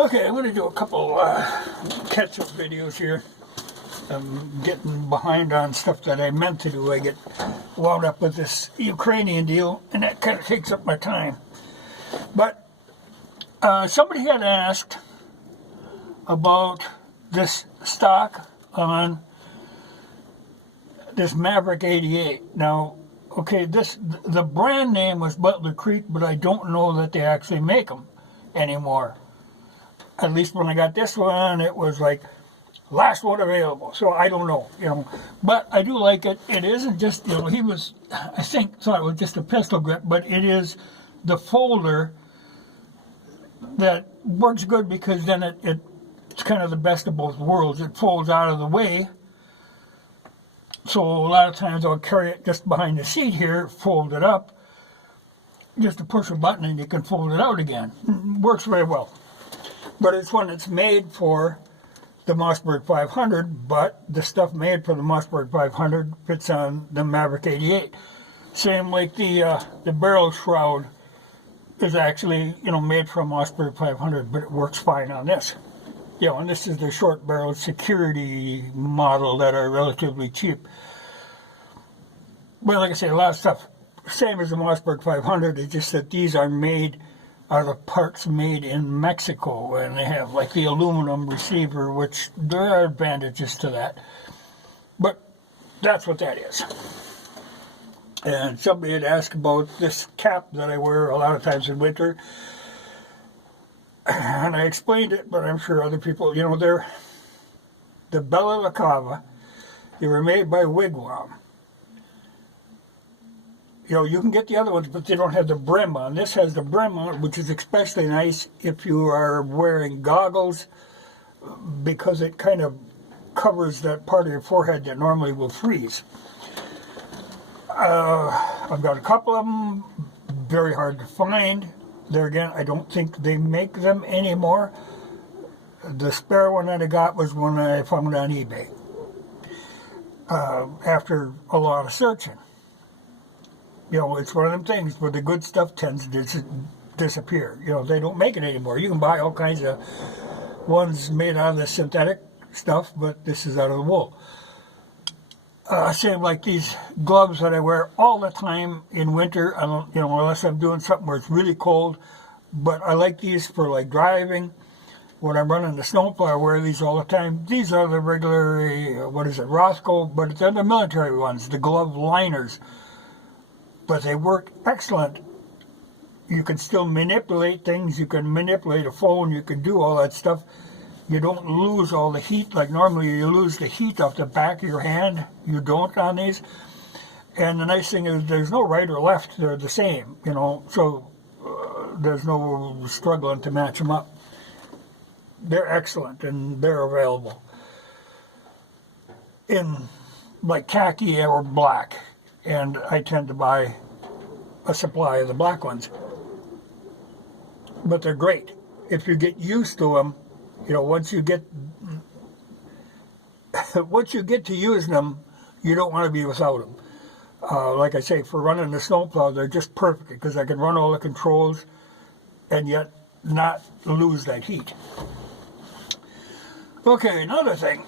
Okay, I'm going to do a couple catch-up videos here. I'm getting behind on stuff that I meant to do. I get wound up with this Ukrainian deal, and that kind of takes up my time. But somebody had asked about this stock on this Maverick 88. Now, okay, the brand name was Butler Creek, but I don't know that they actually make them anymore. At least when I got this one, it was like last one available. So I don't know, But I do like it. It isn't just, he was, I think, thought it was just a pistol grip, but it is the folder that works good because then it's kind of the best of both worlds. It folds out of the way. So a lot of times I'll carry it just behind the seat here, fold it up, just to push a button and you can fold it out again. Works very well. But it's one that's made for the Mossberg 500, but the stuff made for the Mossberg 500 fits on the Maverick 88. Same like the barrel shroud is actually, made for a Mossberg 500, but it works fine on this. And this is the short barrel security model that are relatively cheap. Well, like I say, a lot of stuff, same as the Mossberg 500, it's just that these are made out of parts made in Mexico, and they have like the aluminum receiver, which there are advantages to that. But that's what that is. And somebody had asked about this cap that I wear a lot of times in winter. And I explained it, but I'm sure other people, they're the Bella La Cava. They were made by Wigwam. You can get the other ones, but they don't have the brim on. This has the brim on it, which is especially nice if you are wearing goggles, because it kind of covers that part of your forehead that normally will freeze. I've got a couple of them, very hard to find. There again, I don't think they make them anymore. The spare one that I got was one I found on eBay after a lot of searching. It's one of them things where the good stuff tends to disappear. They don't make it anymore. You can buy all kinds of ones made out of the synthetic stuff, but this is out of the wool. Same like these gloves that I wear all the time in winter. I don't, unless I'm doing something where it's really cold. But I like these for like driving. When I'm running the snowplow, I wear these all the time. These are the regular, Roscoe, but they're the military ones, the glove liners. But they work excellent. You can still manipulate things. You can manipulate a phone. You can do all that stuff. You don't lose all the heat. Like normally you lose the heat off the back of your hand. You don't on these. And the nice thing is there's no right or left. They're the same, So there's no struggling to match them up. They're excellent and they're available in like khaki or black. And I tend to buy a supply of the black ones. But they're great. If you get used to them, once you get to using them, you don't want to be without them. Like I say, for running the snowplow, they're just perfect because I can run all the controls and yet not lose that heat. Okay, another thing.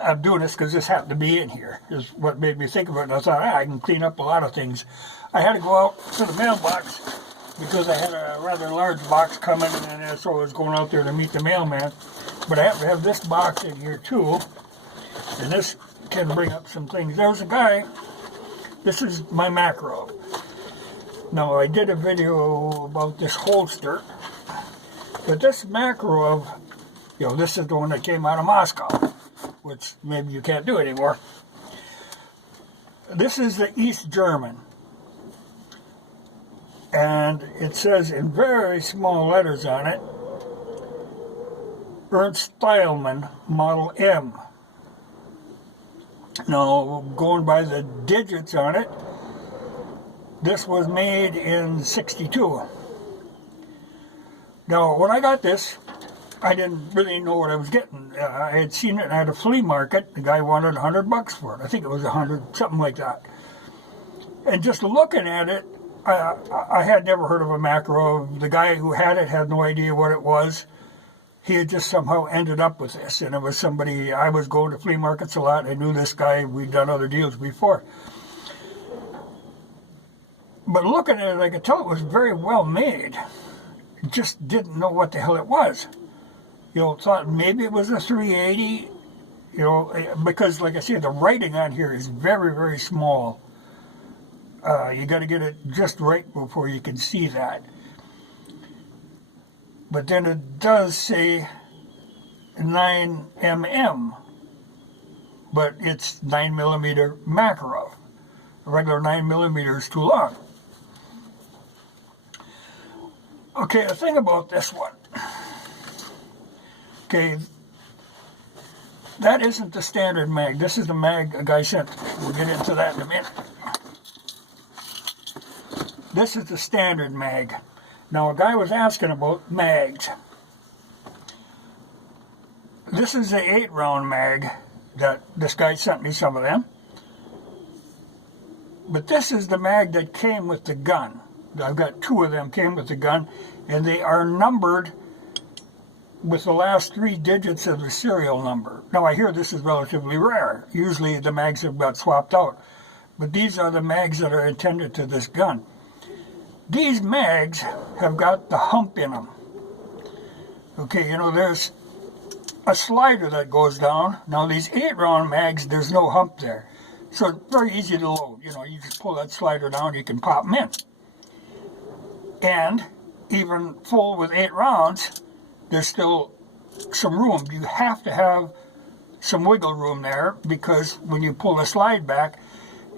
I'm doing this because this happened to be in here, is what made me think of it. And I thought, I can clean up a lot of things. I had to go out to the mailbox because I had a rather large box coming, and so I was going out there to meet the mailman. But I happen to have this box in here too, and this can bring up some things. There's a guy, this is my Makarov. Now, I did a video about this holster, but this Makarov, this is the one that came out of Moscow, which maybe you can't do anymore. This is the East German. And it says in very small letters on it, Ernst Thielmann Model M. Now, going by the digits on it, this was made in '62. Now, when I got this, I didn't really know what I was getting. I had seen it at a flea market. The guy wanted $100 for it. I think it was 100, something like that. And just looking at it, I had never heard of a Makarov. The guy who had it had no idea what it was. He had just somehow ended up with this, and it was somebody. I was going to flea markets a lot. I knew this guy. We'd done other deals before. But looking at it, I could tell it was very well made. Just didn't know what the hell it was. Thought maybe it was a 380. Because like I say, the writing on here is very, very small. You got to get it just right before you can see that. But then it does say 9mm, but it's 9mm Makarov. A regular 9mm is too long. Okay, the thing about this one. Okay, that isn't the standard mag. This is the mag a guy sent. We'll get into that in a minute. This is the standard mag. Now, a guy was asking about mags. This is the 8-round mag that this guy sent me some of them. But this is the mag that came with the gun. I've got 2 of them came with the gun, and they are numbered with the last 3 digits of the serial number. Now, I hear this is relatively rare. Usually the mags have got swapped out. But these are the mags that are intended to this gun. These mags have got the hump in them. Okay, there's a slider that goes down. Now these 8-round mags, there's no hump there. So it's very easy to load. You just pull that slider down, you can pop them in. And even full with 8 rounds, there's still some room. You have to have some wiggle room there, because when you pull the slide back,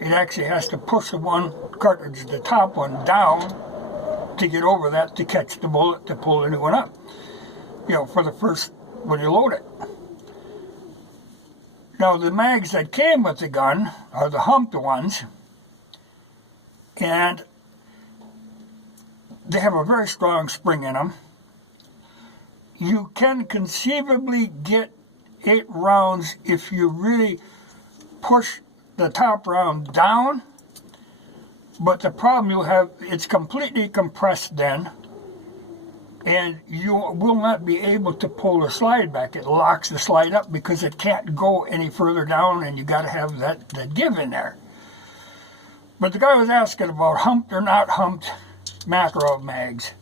it actually has to push the one cartridge, the top one, down to get over that to catch the bullet to pull the new one up. For the first, when you load it. Now the mags that came with the gun are the humped ones, and they have a very strong spring in them. You can conceivably get 8 rounds if you really push the top round down, but the problem you have, it's completely compressed then, and you will not be able to pull the slide back. It locks the slide up because it can't go any further down, and you got to have that give in there. But the guy was asking about humped or not humped Makarov mags,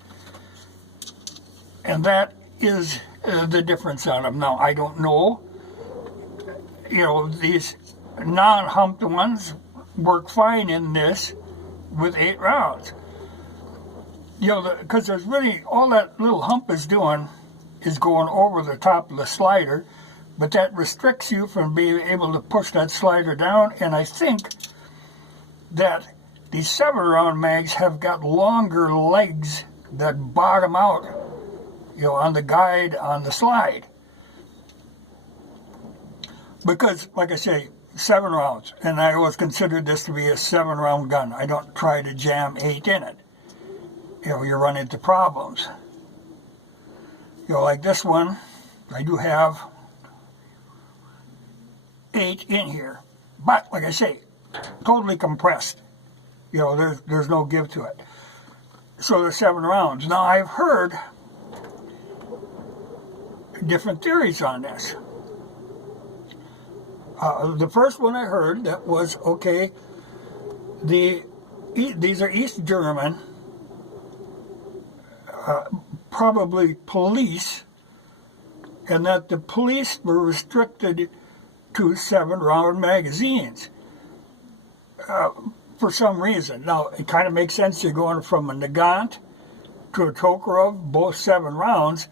and that is the difference on them. Now, I don't know. These non-humped ones work fine in this with 8 rounds. Because there's really, all that little hump is doing is going over the top of the slider, but that restricts you from being able to push that slider down, and I think that these 7-round mags have got longer legs that bottom out, on the guide, on the slide. Because, like I say, 7 rounds, and I always considered this to be a 7-round gun. I don't try to jam 8 in it. You run into problems. Like this one, I do have 8 in here. But, like I say, totally compressed. There's no give to it. So there's 7 rounds. Now, I've heard different theories on this. The first one I heard that was, okay, these are East German, probably police, and that the police were restricted to 7-round magazines for some reason. Now, it kind of makes sense. You're going from a Nagant to a Tokarov, both 7 rounds.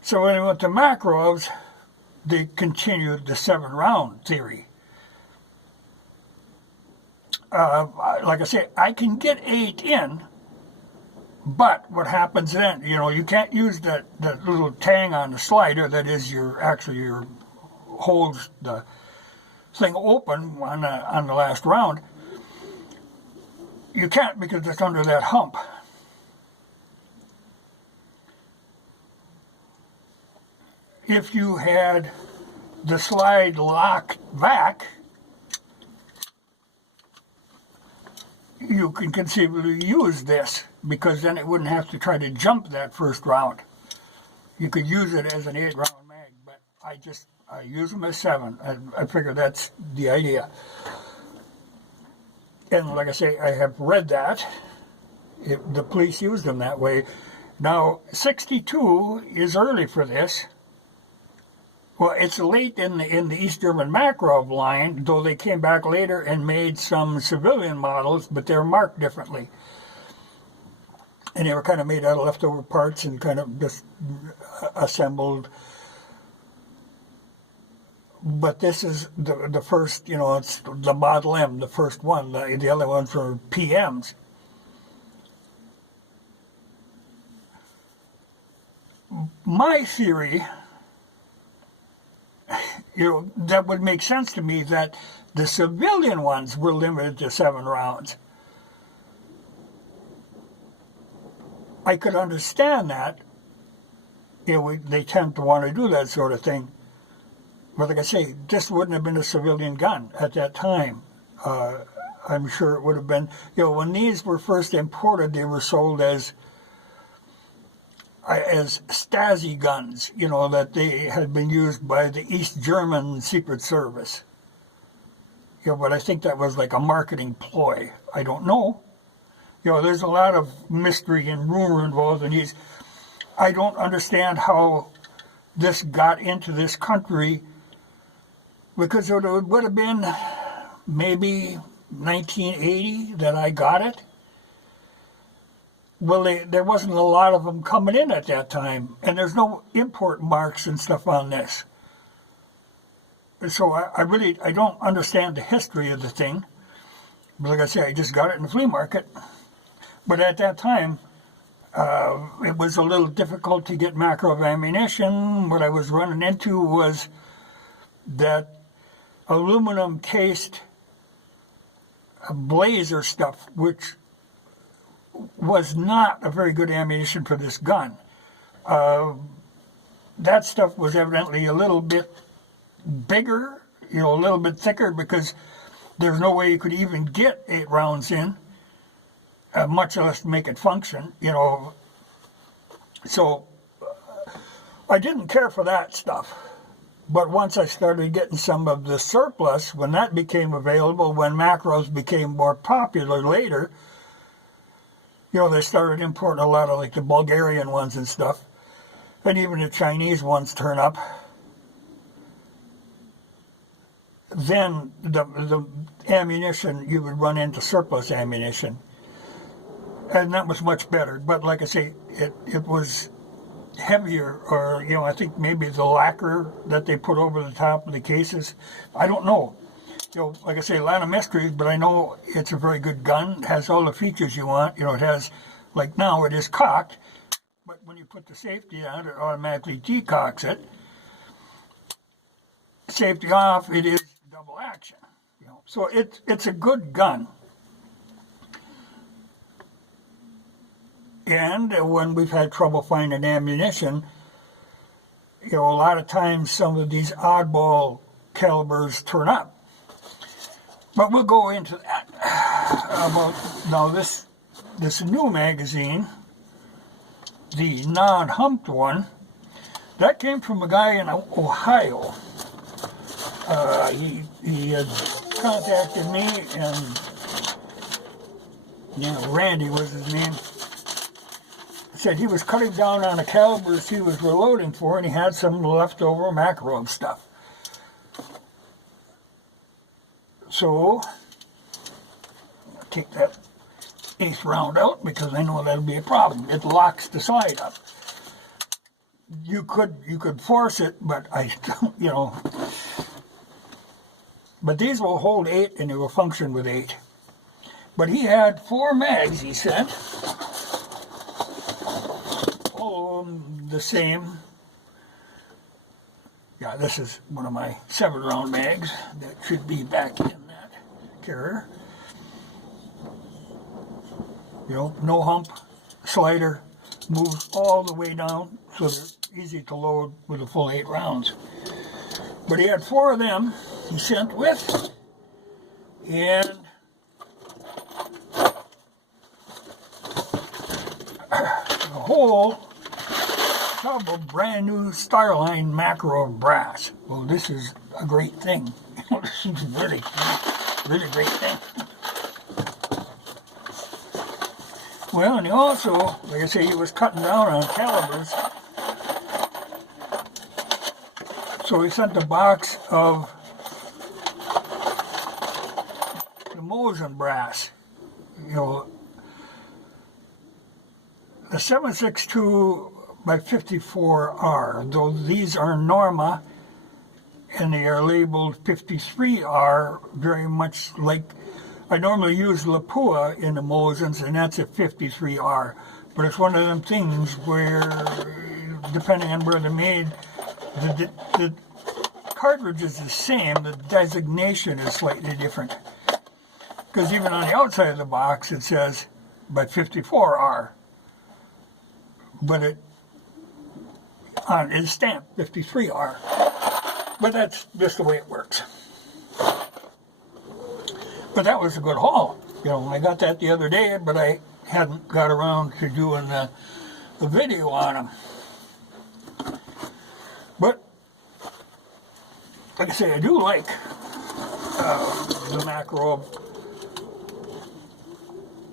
So when they went to Makarovs, they continued the 7-round theory. Like I say, I can get 8 in, but what happens then? You can't use that little tang on the slider that is holds the thing open on the last round. You can't, because it's under that hump. If you had the slide locked back, you can conceivably use this, because then it wouldn't have to try to jump that first round. You could use it as an 8-round mag, but I use them as 7. I figure that's the idea. And like I say, I have read that. The police used them that way. Now, 62 is early for this. Well, it's late in the East German Makarov line, though they came back later and made some civilian models, but they're marked differently. And they were kind of made out of leftover parts and kind of just assembled. But this is the first, it's the Model M, the first one. The other ones were PMs. My theory, that would make sense to me, that the civilian ones were limited to 7 rounds. I could understand that. They tend to want to do that sort of thing. But like I say, this wouldn't have been a civilian gun at that time. I'm sure it would have been, when these were first imported, they were sold as Stasi guns, that they had been used by the East German Secret Service. But I think that was like a marketing ploy. I don't know. There's a lot of mystery and rumor involved in these. I don't understand how this got into this country, because it would have been maybe 1980 that I got it. Well, there wasn't a lot of them coming in at that time, and there's no import marks and stuff on this. So I don't understand the history of the thing. But like I say, I just got it in the flea market. But at that time, it was a little difficult to get Makarov ammunition. What I was running into was that aluminum cased blazer stuff, which was not a very good ammunition for this gun. That stuff was evidently a little bit bigger, a little bit thicker, because there's no way you could even get 8 rounds in, much less make it function, So I didn't care for that stuff. But once I started getting some of the surplus, when that became available, when Makarovs became more popular later, they started importing a lot of like the Bulgarian ones and stuff. And even the Chinese ones turn up. Then the ammunition, you would run into surplus ammunition. And that was much better. But like I say, it was heavier, or, I think maybe the lacquer that they put over the top of the cases. I don't know. Like I say, a lot of mysteries, but I know it's a very good gun. It has all the features you want. It has, like now, it is cocked, but when you put the safety on, it automatically decocks it. Safety off, it is double action. So it's a good gun. And when we've had trouble finding ammunition, a lot of times some of these oddball calibers turn up. But we'll go into that. Now this new magazine, the non-humped one, that came from a guy in Ohio. He had contacted me, and Randy was his name. Said he was cutting down on the calibers he was reloading for, and he had some leftover Makarov stuff. So, I'll take that 8th round out, because I know that'll be a problem. It locks the side up. You could force it, but but these will hold 8, and they will function with 8. But he had 4 mags, he said. All of them the same. Yeah, this is one of my 7-round mags that should be back in that carrier. No hump, slider, moves all the way down, so they're easy to load with a full 8 rounds. But he had 4 of them he sent with, and whole tub of brand new Starline Makarov brass. Well, this is a great thing. This is really, really great thing. Well, and he also, like I say, he was cutting down on calibers. So he sent a box of the Mosin brass. You know, the 7.62 by 54R, though these are Norma and they are labeled 53R, very much like I normally use Lapua in the Mosins, and that's a 53R. But it's one of them things where, depending on where they're made, the cartridge is the same, the designation is slightly different. Because even on the outside of the box it says by 54R, but it is stamped 53R. But that's just the way it works. But that was a good haul. You know, I got that the other day, but I hadn't got around to doing the video on them. But like I say, I do like the Makarov.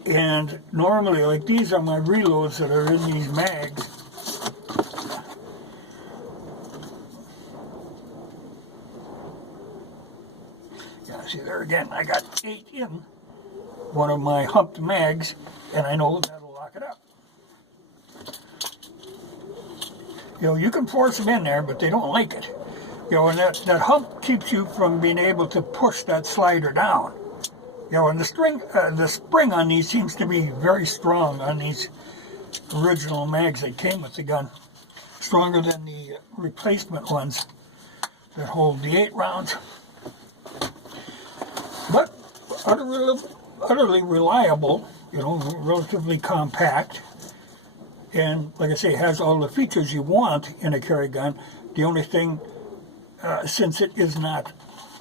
And normally, like, these are my reloads that are in these mags. Yeah, see there again, I got 8 in one of my humped mags, and I know that'll lock it up. You know, you can force them in there, but they don't like it. You know, and that hump keeps you from being able to push that slider down. You know, and the spring on these seems to be very strong on these original mags that came with the gun. Stronger than the replacement ones that hold the 8 rounds. But utterly reliable, you know, relatively compact. And like I say, it has all the features you want in a carry gun. The only thing, since it is not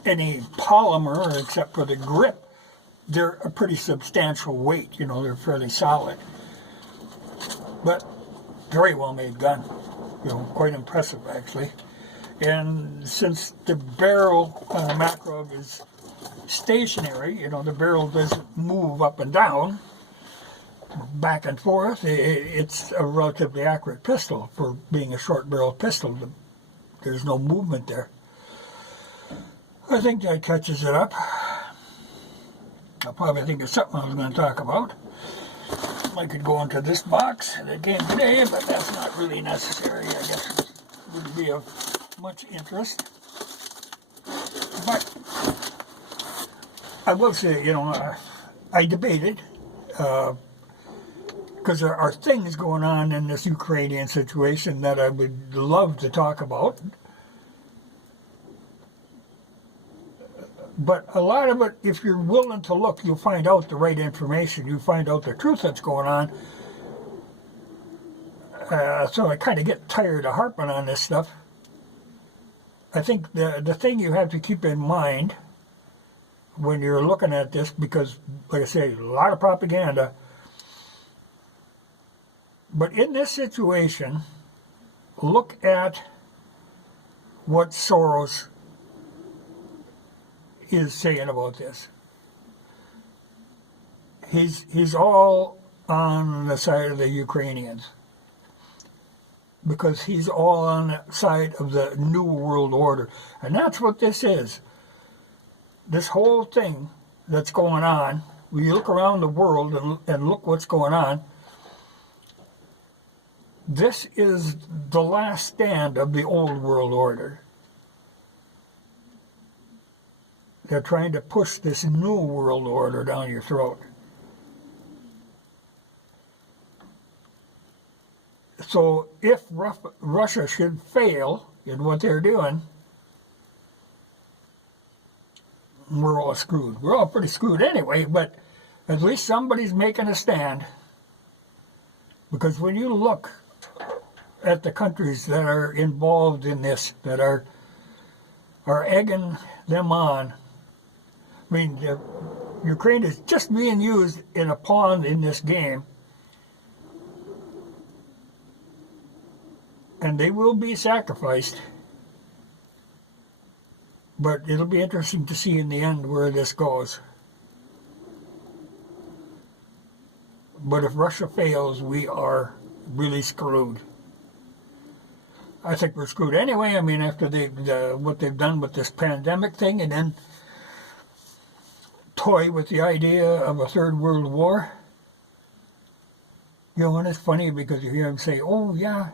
any polymer except for the grip, they're a pretty substantial weight, you know, they're fairly solid. But very well made gun, you know, quite impressive actually. And since the barrel on a Makarov is stationary, you know, the barrel doesn't move up and down, back and forth, it's a relatively accurate pistol for being a short barrel pistol. There's no movement there. I think that catches it up. I'll probably think of something I was going to talk about. I could go into this box that came today, but that's not really necessary. I guess it wouldn't be of much interest. But I will say, you know, I debated, because there are things going on in this Ukrainian situation that I would love to talk about. But a lot of it, if you're willing to look, you'll find out the right information. You find out the truth that's going on. So I kind of get tired of harping on this stuff. I think the thing you have to keep in mind when you're looking at this, because, like I say, a lot of propaganda. But in this situation, look at what Soros is saying about this. He's all on the side of the Ukrainians, because he's all on the side of the New World Order. And that's what this is. This whole thing that's going on, when you look around the world and look what's going on, this is the last stand of the old world order. They're trying to push this new world order down your throat. So if Russia should fail in what they're doing, we're all screwed. We're all pretty screwed anyway, but at least somebody's making a stand. Because when you look at the countries that are involved in this, that are egging them on, I mean, Ukraine is just being used in a pawn in this game. and they will be sacrificed. But it'll be interesting to see in the end where this goes. But if Russia fails, we are really screwed. I think we're screwed anyway. I mean, after what they've done with this pandemic thing, and then toy with the idea of a third world war. You know, and it's funny because you hear them say, oh yeah,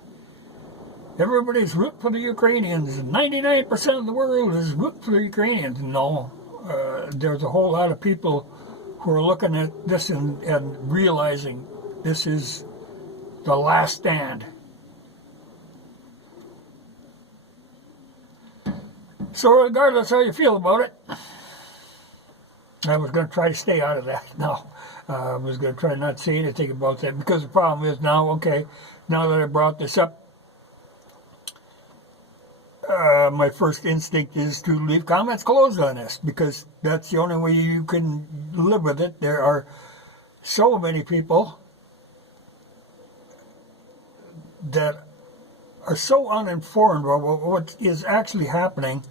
everybody's rooting for the Ukrainians. 99% of the world is rooting for the Ukrainians. No, there's a whole lot of people who are looking at this and realizing this is the last stand. So regardless how you feel about it, I was going to try to stay out of that. No, I was going to try not to say anything about that, because the problem is now, okay, now that I brought this up, my first instinct is to leave comments closed on this, because that's the only way you can live with it. There are so many people that are so uninformed about what is actually happening,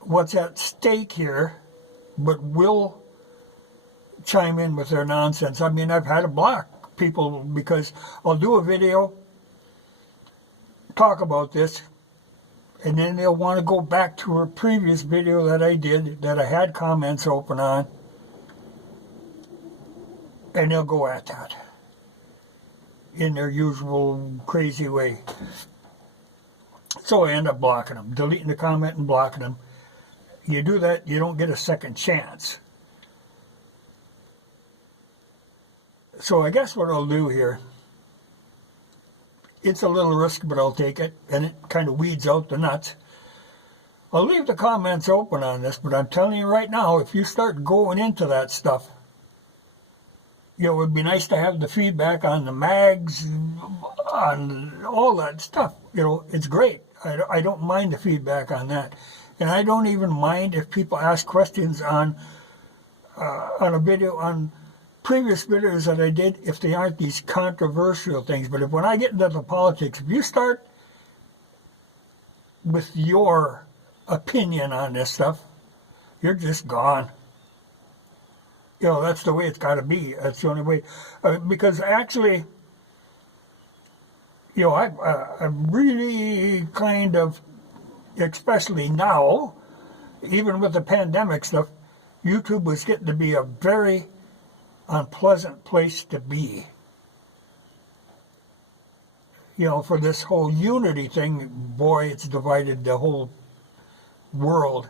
what's at stake here, but will chime in with their nonsense. I mean, I've had to block people because I'll do a video, talk about this, and then they'll want to go back to a previous video that I did that I had comments open on, and they'll go at that in their usual crazy way. So I end up blocking them, deleting the comment and blocking them. You do that, you don't get a second chance. So I guess what I'll do here, it's a little risk, but I'll take it, and it kind of weeds out the nuts. I'll leave the comments open on this, but I'm telling you right now, if you start going into that stuff, you know, it would be nice to have the feedback on the mags, on all that stuff. You know, it's great. I don't mind the feedback on that. And I don't even mind if people ask questions on a video, on previous videos that I did, if they aren't these controversial things. But when I get into the politics, if you start with your opinion on this stuff, you're just gone. You know, that's the way it's got to be. That's the only way. Because actually, you know, I'm really kind of, especially now, even with the pandemic stuff, YouTube was getting to be a very unpleasant place to be. You know, for this whole unity thing, boy, it's divided the whole world.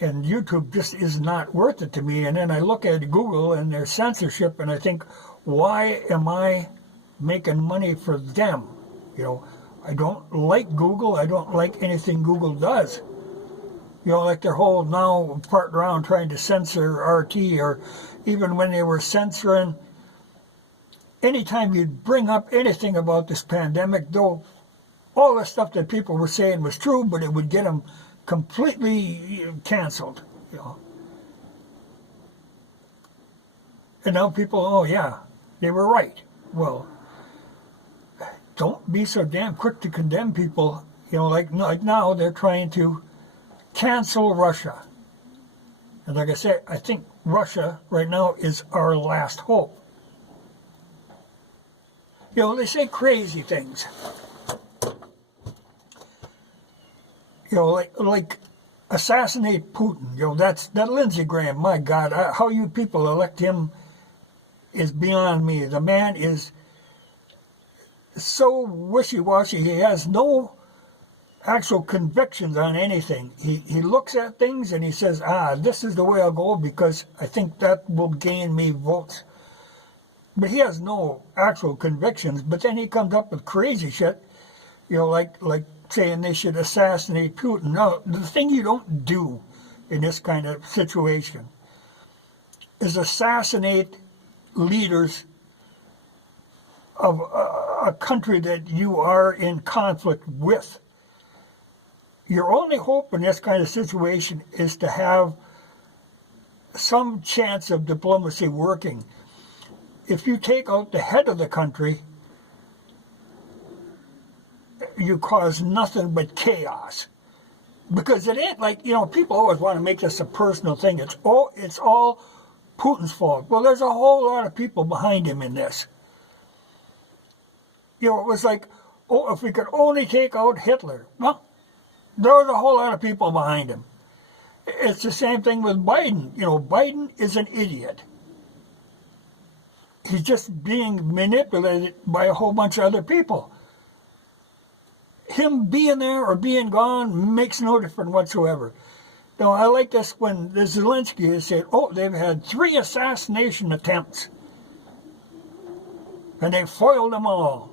And YouTube just is not worth it to me. And then I look at Google and their censorship, and I think, why am I making money for them? You know, I don't like Google. I don't like anything Google does. You know, like their whole now part around trying to censor RT, or even when they were censoring, anytime you'd bring up anything about this pandemic, though all the stuff that people were saying was true, but it would get them completely canceled, you know. And now people, oh yeah, they were right. Well, don't be so damn quick to condemn people. You know, like now they're trying to cancel Russia. And like I said, I think Russia right now is our last hope. You know, they say crazy things. You know, like assassinate Putin. You know, that Lindsey Graham, my God, how you people elect him is beyond me. The man is so wishy-washy. He has no actual convictions on anything. He looks at things and he says, this is the way I'll go because I think that will gain me votes. But he has no actual convictions. But then he comes up with crazy shit, you know, like saying they should assassinate Putin. No, the thing you don't do in this kind of situation is assassinate leaders of a country that you are in conflict with. Your only hope in this kind of situation is to have some chance of diplomacy working. if you take out the head of the country, you cause nothing but chaos. Because it ain't like, people always want to make this a personal thing. It's all Putin's fault. Well, there's a whole lot of people behind him in this. It was like, if we could only take out Hitler. Well, there was a whole lot of people behind him. It's the same thing with Biden. Biden is an idiot. He's just being manipulated by a whole bunch of other people. Him being there or being gone makes no difference whatsoever. Now, I like this when the Zelensky has said, they've had 3 assassination attempts. And they foiled them all.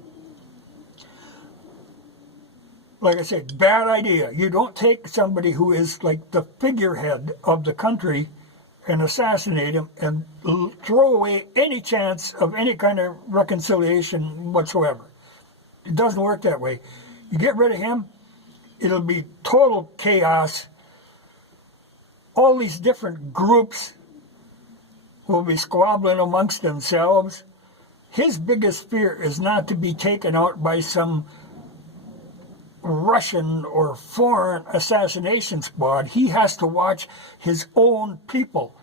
Like I said, bad idea. You don't take somebody who is like the figurehead of the country and assassinate him and throw away any chance of any kind of reconciliation whatsoever. It doesn't work that way. You get rid of him, it'll be total chaos. All these different groups will be squabbling amongst themselves. His biggest fear is not to be taken out by some Russian or foreign assassination squad. He has to watch his own people.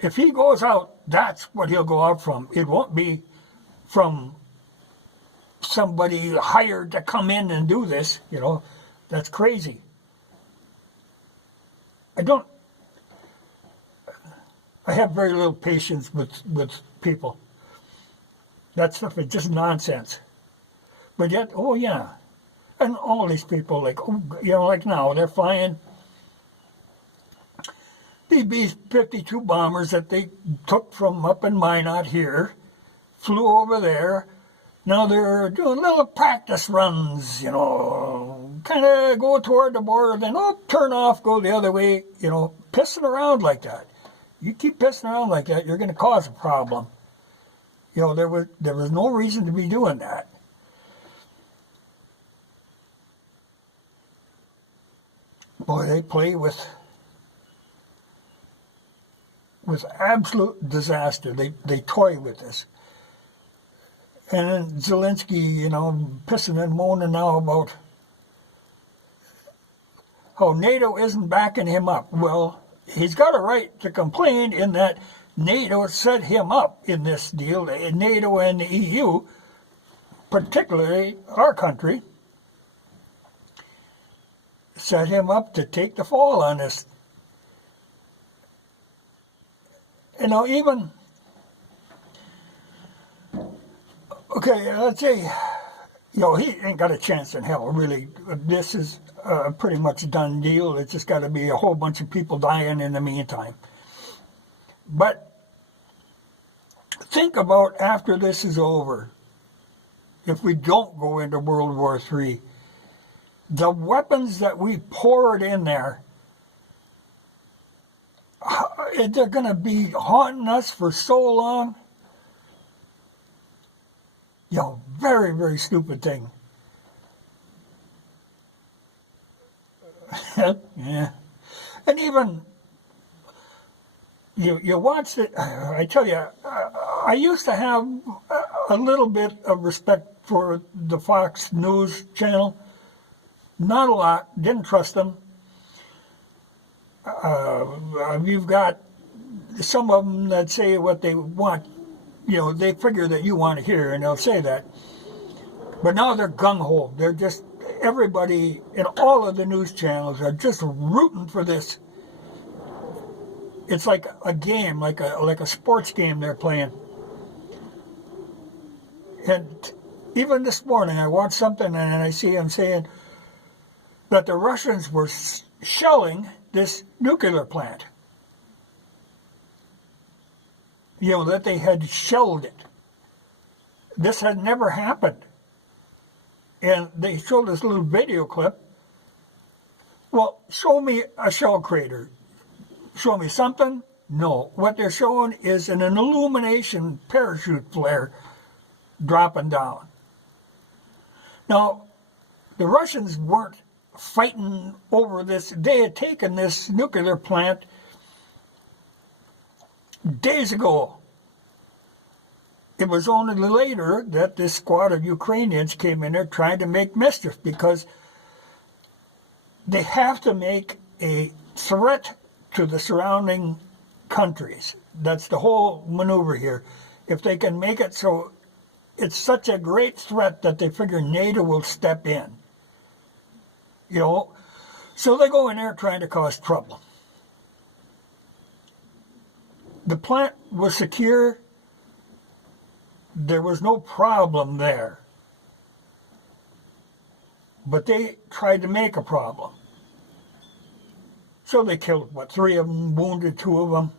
If he goes out, that's what he'll go out from. It won't be from somebody hired to come in and do this. That's crazy. I have very little patience with people. That stuff is just nonsense. But yet, yeah. And all these people, like now, they're flying the B-52 bombers that they took from up in Minot here, flew over there. Now they're doing little practice runs, kind of go toward the border, then turn off, go the other way, pissing around like that. You keep pissing around like that, you're going to cause a problem. There was no reason to be doing that. Boy, they play with absolute disaster. They toy with this. And then Zelensky, pissing and moaning now about how NATO isn't backing him up. Well, he's got a right to complain in that NATO set him up in this deal. NATO and the EU, particularly our country, set him up to take the fall on this. Even, okay, let's say, he ain't got a chance in hell, really. This is a pretty much done deal. It's just got to be a whole bunch of people dying in the meantime. But think about after this is over, if we don't go into World War III, the weapons that we poured in there, they're going to be haunting us for so long. Very, very stupid thing. Yeah. And even, you watch it, I tell you, I used to have a little bit of respect for the Fox News channel. Not a lot, didn't trust them. You've got some of them that say what they want, they figure that you want to hear, and they'll say that. But now they're gung-ho. They're just, everybody in all of the news channels are just rooting for this. It's like a game, like a sports game they're playing. And even this morning I watched something and I see them saying that the Russians were shelling this nuclear plant. That they had shelled it. This had never happened. And they showed this little video clip. Well, show me a shell crater. Show me something? No. What they're showing is an illumination parachute flare dropping down. Now, the Russians weren't fighting over this. They had taken this nuclear plant days ago. It was only later that this squad of Ukrainians came in there trying to make mischief, because they have to make a threat to the surrounding countries. That's the whole maneuver here. If they can make it so it's such a great threat that they figure NATO will step in. You know, so they go in there trying to cause trouble. The plant was secure. There was no problem there. But they tried to make a problem. So they killed, 3 of them, wounded 2 of them.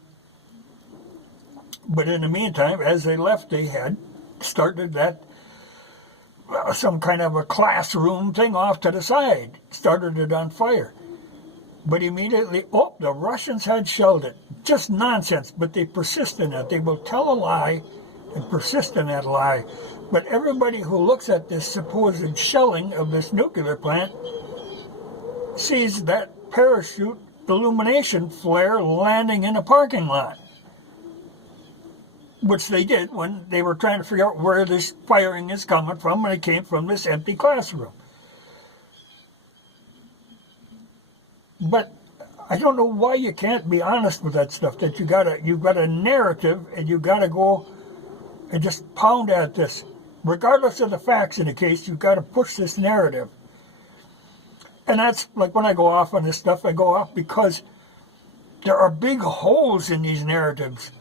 But in the meantime, as they left, they had started that, some kind of a classroom thing off to the side. Started it on fire. But immediately, the Russians had shelled it. Just nonsense, but they persist in it. They will tell a lie and persist in that lie. But everybody who looks at this supposed shelling of this nuclear plant sees that parachute illumination flare landing in a parking lot, which they did when they were trying to figure out where this firing is coming from, and it came from this empty classroom. But I don't know why you can't be honest with that stuff, that you've got a narrative, and you got to go and just pound at this. Regardless of the facts in the case, you've got to push this narrative. And that's like when I go off on this stuff, I go off because there are big holes in these narratives.